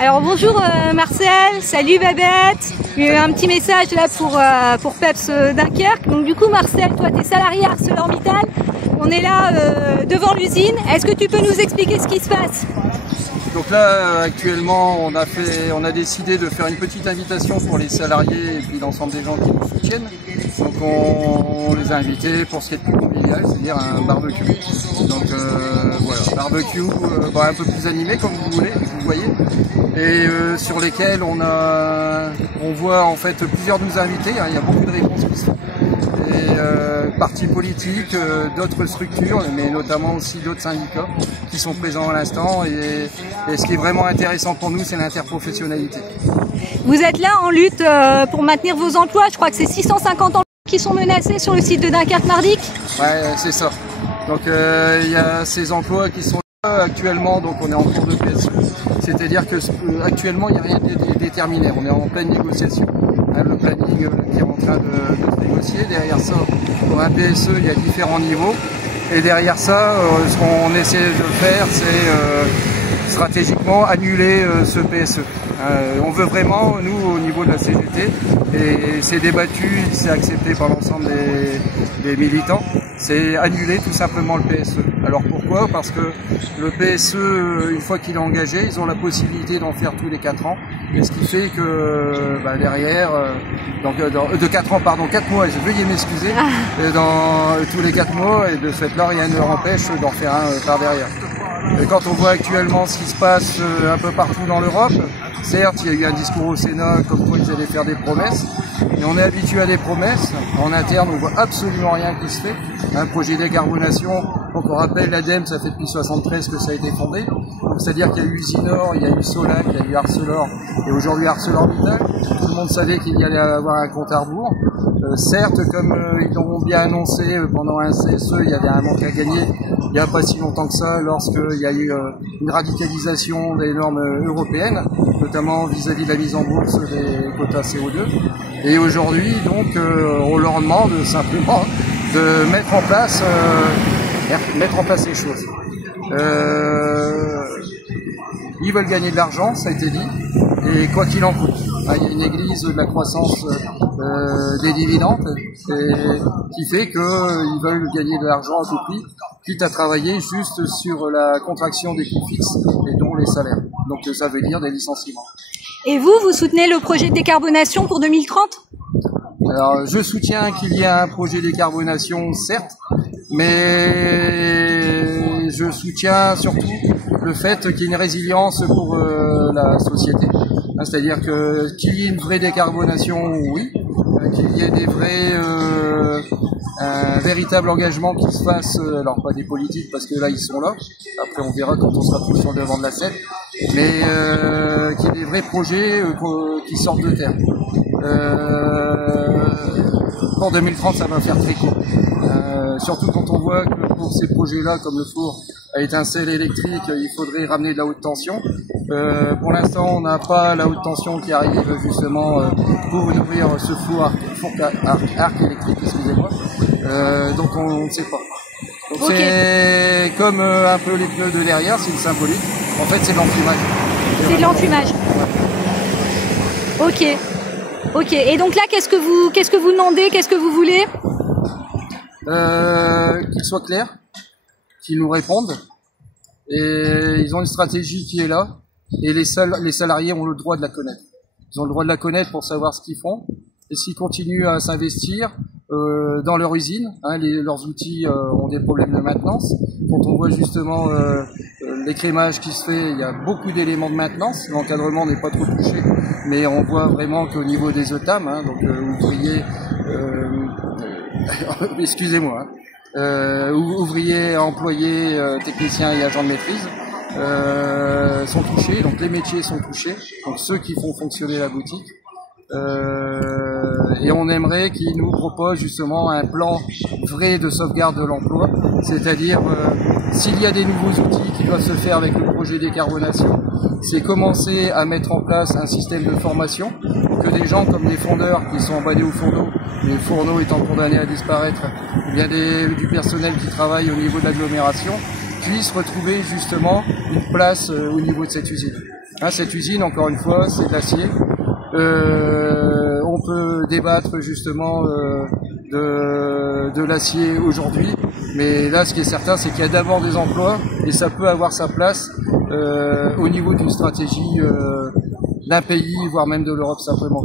Alors bonjour Marcel, salut Babette. Il y a eu un petit message là pour Peps Dunkerque. Donc du coup Marcel, toi tu es salarié à ArcelorMittal. On est là devant l'usine. Est-ce que tu peux nous expliquer ce qui se passe? Donc là actuellement on a décidé de faire une petite invitation pour les salariés et puis l'ensemble des gens qui nous soutiennent. Donc on les a invités pour ce qui est de plus convivial, c'est-à-dire un barbecue. Donc voilà, barbecue un peu plus animé comme vous voyez, et sur lesquels on voit en fait plusieurs de nos invités, hein, il y a beaucoup de réponses qui se font. Et partis politiques, d'autres structures, mais notamment aussi d'autres syndicats qui sont présents à l'instant. Et ce qui est vraiment intéressant pour nous, c'est l'interprofessionnalité. Vous êtes là en lutte pour maintenir vos emplois. Je crois que c'est 650 emplois qui sont menacés sur le site de Dunkerque-Mardic. Ouais, c'est ça. Donc il y a ces emplois qui sont là actuellement, donc on est en cours de PSE. C'est-à-dire que actuellement, il n'y a rien de déterminé. On est en pleine négociation. Le planning qui est en train de se négocier. Derrière ça, pour un PSE, il y a différents niveaux. Et derrière ça, ce qu'on essaie de faire, c'est stratégiquement annuler ce PSE. On veut vraiment, nous, au niveau de la CGT, et c'est débattu, c'est accepté par l'ensemble des militants, c'est annuler tout simplement le PSE. Alors pourquoi? Parce que le PSE, une fois qu'il est engagé, ils ont la possibilité d'en faire tous les 4 ans. Et ce qui fait que derrière, de 4 ans, pardon, 4 mois, veuillez m'excuser, dans tous les 4 mois, et de ce fait-là, rien ne leur empêche d'en faire un par derrière. Et quand on voit actuellement ce qui se passe un peu partout dans l'Europe, certes, il y a eu un discours au Sénat comme quoi ils allaient faire des promesses, et on est habitué à des promesses. En interne, on voit absolument rien qui se fait. Un projet de décarbonation, donc on rappelle l'ADEME, ça fait depuis 1973 que ça a été fondé. C'est-à-dire qu'il y a eu Usinor, il y a eu Solac, il y a eu Arcelor, et aujourd'hui ArcelorMittal. Tout le monde savait qu'il y allait avoir un compte à rebours. Certes, comme ils l'ont bien annoncé pendant un CSE, il y avait un manque à gagner il n'y a pas si longtemps que ça, lorsqu'il y a eu une radicalisation des normes européennes, notamment vis-à-vis de la mise en bourse des quotas CO2. Et aujourd'hui, donc, on leur demande simplement de mettre en place les choses. Ils veulent gagner de l'argent, ça a été dit, et quoi qu'il en coûte. Il y a une église de la croissance des dividendes qui fait qu'ils veulent gagner de l'argent à tout prix, quitte à travailler juste sur la contraction des coûts fixes et dont les salaires. Donc ça veut dire des licenciements. Et vous soutenez le projet de décarbonation pour 2030? Alors je soutiens qu'il y ait un projet de décarbonation, certes, mais je soutiens surtout le fait qu'il y ait une résilience pour la société. C'est-à-dire qu'il y ait une vraie décarbonation, oui, qu'il y ait un véritable engagement qui se fasse, alors pas des politiques parce que là ils sont là, après on verra quand on sera tous sur le devant de la scène, mais qu'il y ait des vrais projets qui sortent de terre. Pour 2030 ça va faire très court. Surtout quand on voit que pour ces projets-là, comme le four à étincelle électrique, il faudrait ramener de la haute tension. Pour l'instant, on n'a pas la haute tension qui arrive justement pour ouvrir ce four arc électrique, excusez-moi. Donc on ne sait pas. Donc c'est comme un peu les pneus de derrière, c'est une symbolique. En fait, c'est de l'enfumage. C'est de l'enfumage. Ouais. Ok. Et donc là, qu'est-ce que vous demandez, qu'est-ce que vous voulez? Qu'ils soient clairs, qu'ils nous répondent, et ils ont une stratégie qui est là, et les salariés ont le droit de la connaître. Ils ont le droit de la connaître pour savoir ce qu'ils font, et s'ils continuent à s'investir dans leur usine, leurs outils ont des problèmes de maintenance. Quand on voit justement l'écrémage qui se fait, il y a beaucoup d'éléments de maintenance, l'encadrement n'est pas trop touché, mais on voit vraiment qu'au niveau des ETAM, donc ouvriers, excusez-moi, ouvriers, employés, techniciens et agents de maîtrise sont touchés, donc les métiers sont touchés, donc ceux qui font fonctionner la boutique. Et on aimerait qu'ils nous proposent justement un plan vrai de sauvegarde de l'emploi, c'est-à-dire s'il y a des nouveaux outils qui doivent se faire avec le projet décarbonation, c'est commencer à mettre en place un système de formation pour que des gens comme des fondeurs qui sont emballés au fourneau, les fourneaux étant condamnés à disparaître, il y a du personnel qui travaille au niveau de l'agglomération, puissent retrouver justement une place au niveau de cette usine. Hein, cette usine, encore une fois, c'est de l'acier. On peut débattre justement de l'acier aujourd'hui, mais là, ce qui est certain, c'est qu'il y a d'abord des emplois et ça peut avoir sa place au niveau d'une stratégie d'un pays, voire même de l'Europe simplement.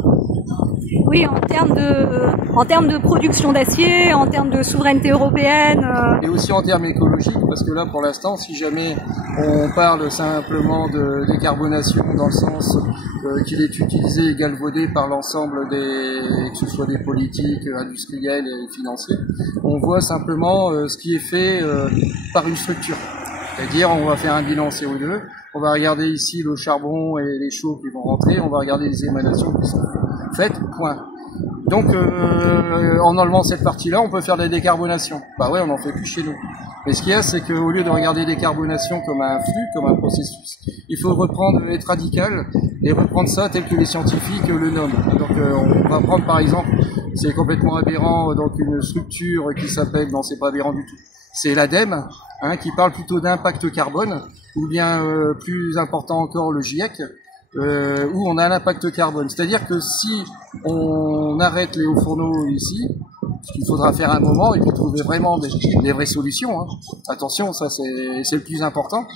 Oui, en termes de production d'acier, en termes de souveraineté européenne. Et aussi en termes écologiques, parce que là, pour l'instant, si jamais on parle simplement de décarbonation dans le sens qu'il est utilisé et galvaudé par l'ensemble que ce soit des politiques, industriels et financiers, on voit simplement ce qui est fait par une structure. C'est-à-dire, on va faire un bilan CO2, on va regarder ici le charbon et les chaux qui vont rentrer, on va regarder les émanations qui sont faites, point. Donc, en enlevant cette partie-là, on peut faire de la décarbonation. Bah ouais, on n'en fait plus chez nous. Mais ce qu'il y a, c'est qu'au lieu de regarder décarbonation comme un flux, comme un processus, il faut être radical et reprendre ça tel que les scientifiques le nomment. Donc, on va prendre par exemple, c'est complètement aberrant, donc une structure qui s'appelle, non, c'est pas aberrant du tout, c'est l'ADEME, hein, qui parle plutôt d'impact carbone, ou bien plus important encore le GIEC, où on a l'impact carbone. C'est-à-dire que si on arrête les hauts fourneaux ici, ce qu'il faudra faire un moment et puis trouver vraiment des vraies solutions, hein. Attention, ça c'est le plus important.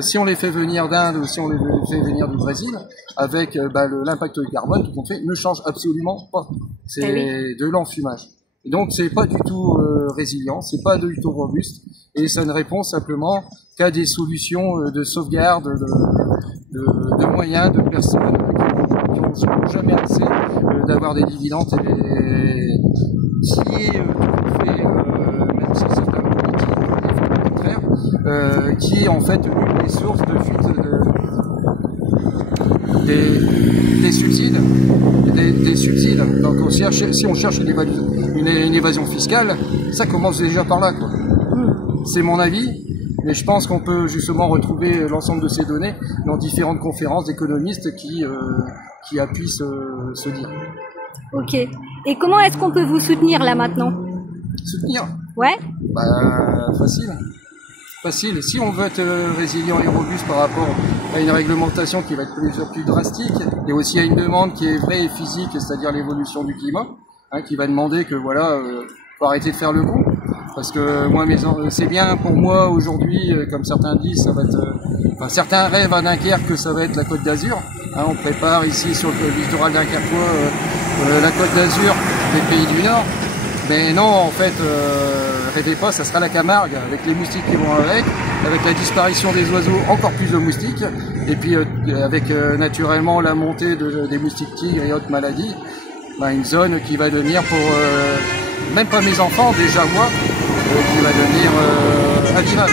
Si on les fait venir d'Inde ou si on les fait venir du Brésil, avec l'impact carbone, tout compte fait, ne change absolument pas. C'est de l'enfumage. Et donc c'est pas du tout résilient, c'est pas du tout robuste, et ça ne répond simplement qu'à des solutions de sauvegarde, de moyens, de personnes qui ne sont jamais assez d'avoir des dividendes et qui est tout fait, même si certains politiques défendent le contraire, qui est en fait l'une des sources de fuite des subsides. Des subsides. Donc si on cherche une évasion fiscale, ça commence déjà par là, quoi. C'est mon avis, mais je pense qu'on peut justement retrouver l'ensemble de ces données dans différentes conférences d'économistes qui appuient ce dire. Ok. Et comment est-ce qu'on peut vous soutenir là maintenant? Soutenir? Ouais. Facile. Si on veut être résilient et robuste par rapport à une réglementation qui va être plus drastique, et aussi à une demande qui est vraie et physique, c'est-à-dire l'évolution du climat, hein, qui va demander que faut arrêter de faire le con. Parce que moi, c'est bien pour moi aujourd'hui, comme certains disent, ça va être, certains rêvent à Dunkerque que ça va être la Côte d'Azur. Hein, on prépare ici sur le littoral dunkerquois la Côte d'Azur des pays du Nord. Mais non, en fait, rêvez pas, ça sera la Camargue, avec les moustiques qui vont avec la disparition des oiseaux, encore plus de moustiques, et puis avec naturellement la montée des moustiques tigres et autres maladies, une zone qui va devenir pour, même pas mes enfants, déjà moi, qui va devenir invivable.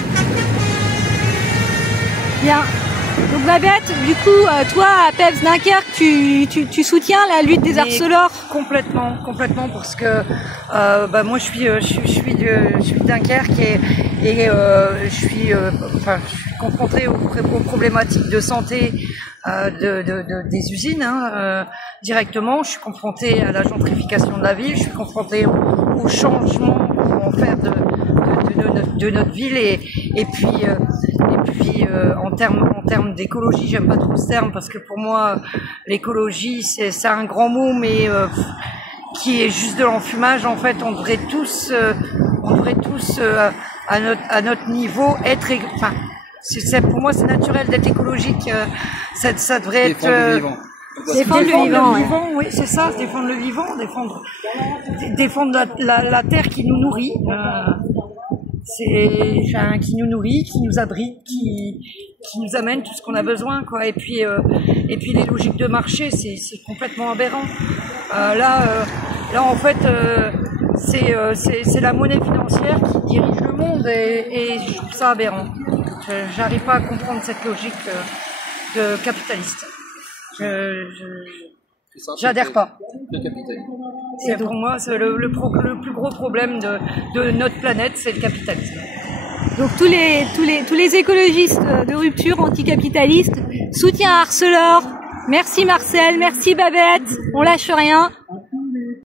Bien. Donc Babette, du coup, toi à PEPS Dunkerque, tu soutiens la lutte des harceleurs? Complètement, parce que moi je suis de Dunkerque et je suis confrontée aux problématiques de santé des usines directement. Je suis confrontée à la gentrification de la ville, je suis confrontée au changement qu'on va faire de notre ville et puis en termes d'écologie, j'aime pas trop ce terme parce que pour moi l'écologie c'est un grand mot mais qui est juste de l'enfumage. En fait, on devrait tous à notre niveau être pour moi c'est naturel d'être écologique, ça devrait être défendre le vivant, oui, c'est ça, défendre le vivant, défendre la terre qui nous nourrit. Qui nous nourrit, qui nous abrite, qui nous amène tout ce qu'on a besoin, quoi. Et puis les logiques de marché, c'est complètement aberrant. Là en fait, c'est la monnaie financière qui dirige le monde et je trouve ça aberrant. J'arrive pas à comprendre cette logique de capitaliste. J'adhère pas. C'est pour moi le plus gros problème de notre planète, c'est le capitalisme. Donc tous les écologistes de rupture anticapitalistes, soutien à Arcelor. Merci Marcel, merci Babette, on lâche rien.